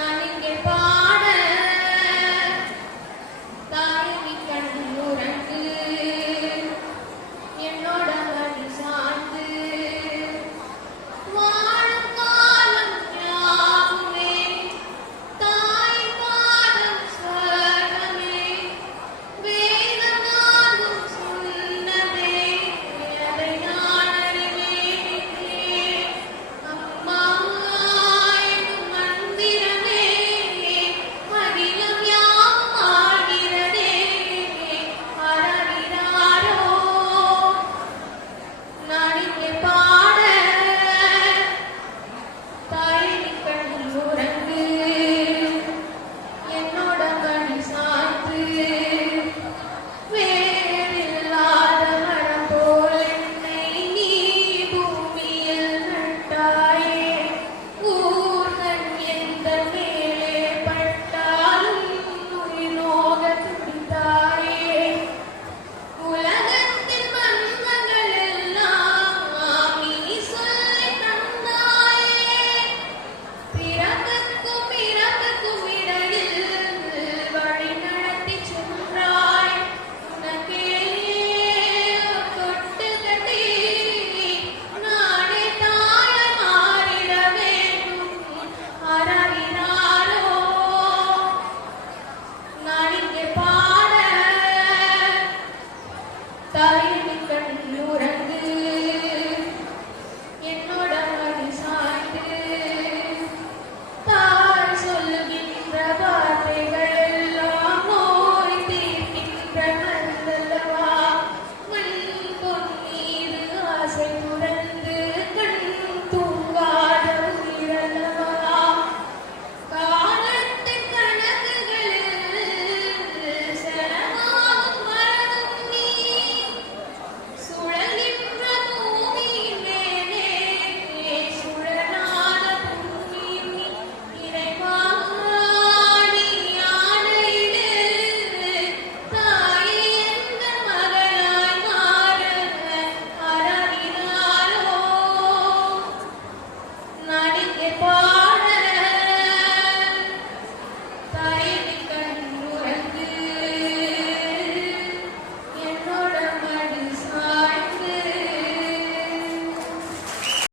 ನಾನಿಂಗೆ